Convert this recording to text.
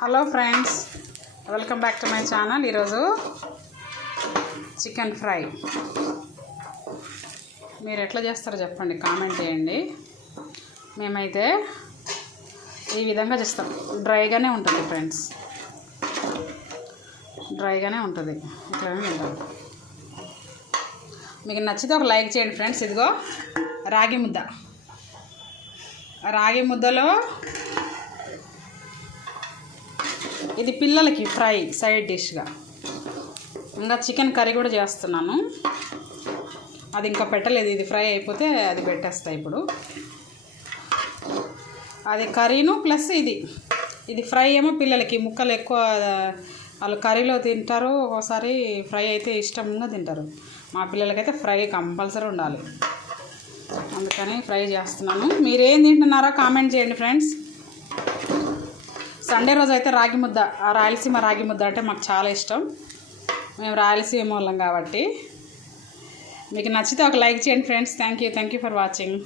Hello friends, welcome back to my channel. ఈరోజు chicken fry మీరు ఎట్లా చేస్తారో చెప్పండి, కామెంట్ చేయండి. మేమైతే ఈ విధంగా చేస్తాం. డ్రైగానే ఉంటుంది ఫ్రెండ్స్, డ్రైగానే ఉంటుంది. ఇట్లానే తింటాం. మీకు నచ్చితే ఒక లైక్ చేయండి ఫ్రెండ్స్. ఇదిగో రాగి ముద్ద, రాగి ముద్దలో ఇది పిల్లలకి ఫ్రై సైడ్ డిష్గా. ఇంకా చికెన్ కర్రీ కూడా చేస్తున్నాను, అది ఇంకా పెట్టలేదు. ఇది ఫ్రై అయిపోతే అది పెట్టేస్తా. ఇప్పుడు అది కర్రీను ప్లస్ ఇది ఫ్రై ఏమో పిల్లలకి ముక్కలు ఎక్కువ వాళ్ళు కర్రీలో తింటారు, ఒకసారి ఫ్రై అయితే ఇష్టంగా తింటారు. మా పిల్లలకైతే ఫ్రై కంపల్సరీ ఉండాలి, అందుకని ఫ్రై చేస్తున్నాను. మీరేం తింటున్నారో కామెంట్ చేయండి ఫ్రెండ్స్. సండే రోజు అయితే రాగి ముద్ద, ఆ రాయలసీమ రాగి ముద్ద అంటే మాకు చాలా ఇష్టం. మేము రాయలసీమ వాళ్ళం కాబట్టి. మీకు నచ్చితే ఒక లైక్ చేయండి friends. Thank you for watching.